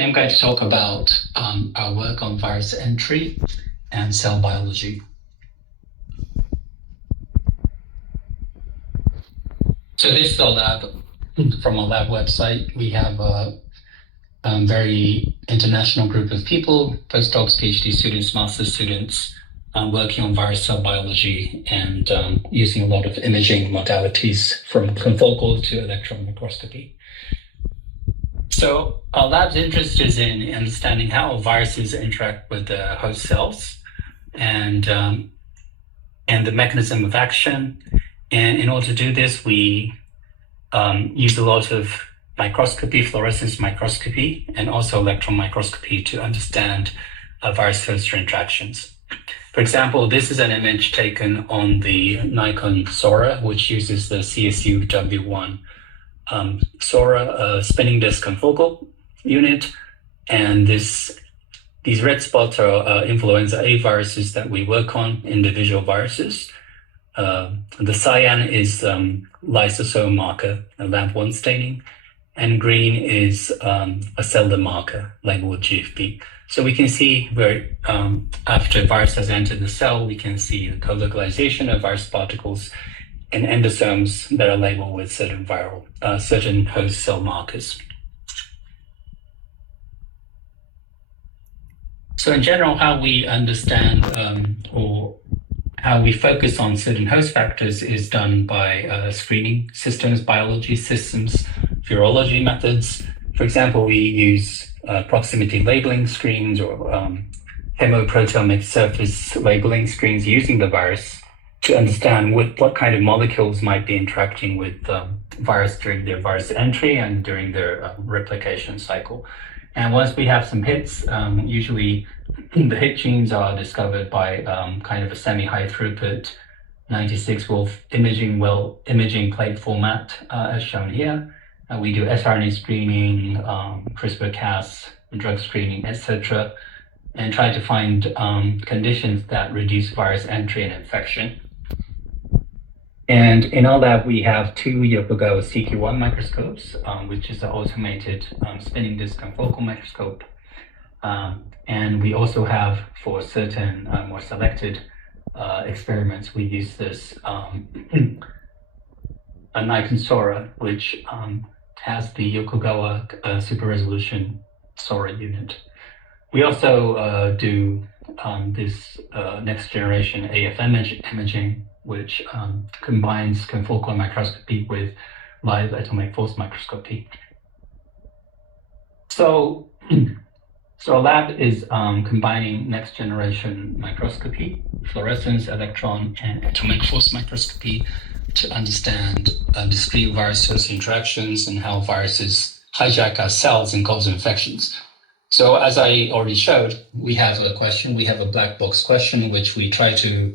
I'm going to talk about our work on virus entry and cell biology. So this is our lab. From our lab website, we have a very international group of people, postdocs, PhD students, master students, working on virus cell biology and using a lot of imaging modalities from confocal to electron microscopy. So our lab's interest is in understanding how viruses interact with the host cells and the mechanism of action. And in order to do this, we use a lot of microscopy, fluorescence microscopy, and also electron microscopy to understand virus-host interactions. For example, this is an image taken on the Nikon Sora, which uses the CSU W1 Sora spinning disk confocal unit. And these red spots are influenza A viruses that we work on, individual viruses. The cyan is lysosome marker, a lab1 staining, and green is a cellular marker labeled GFP. So we can see where after virus has entered the cell, we can see the co-localization of virus particles in endosomes that are labeled with certain certain host cell markers. So in general, how we understand or how we focus on certain host factors is done by screening systems, biology systems, virology methods. For example, we use proximity labeling screens or hemoproteomic surface labeling screens using the virus to understand what kind of molecules might be interacting with virus during their virus entry and during their replication cycle. And once we have some hits, usually the hit genes are discovered by kind of a semi-high throughput 96-wolf imaging plate format, as shown here. We do siRNA screening, CRISPR-Cas, drug screening, etc., and try to find conditions that reduce virus entry and infection. And in our lab, we have two Yokogawa CQ1 microscopes, which is an automated spinning disk confocal microscope. And we also have, for certain more selected experiments, we use this a Nikon Sora, which has the Yokogawa super resolution Sora unit. We also do this next generation AF imaging, which combines confocal microscopy with live atomic force microscopy. So our lab is combining next generation microscopy, fluorescence, electron, and atomic force microscopy to understand discrete virus-host interactions and how viruses hijack our cells and cause infections. So as I already showed, we have a black box question, which we try to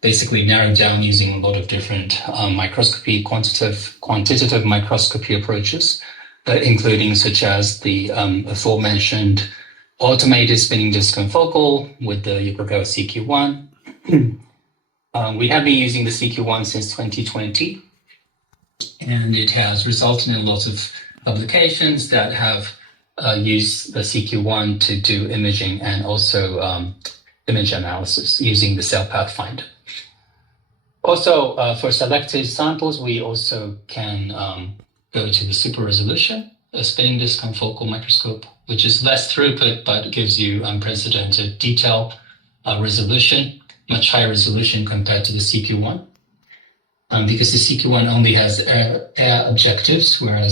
basically narrow down using a lot of different microscopy, quantitative microscopy approaches, including such as the aforementioned automated spinning disk confocal with the Yokogawa CQ1. We have been using the CQ1 since 2020, and it has resulted in a lot of publications that have used the CQ1 to do imaging and also image analysis using the Cell Pathfinder. Also, for selected samples, we also can go to the super resolution, a spinning disk confocal microscope, which is less throughput, but gives you unprecedented detail resolution, much higher resolution compared to the CQ1, because the CQ1 only has air objectives, whereas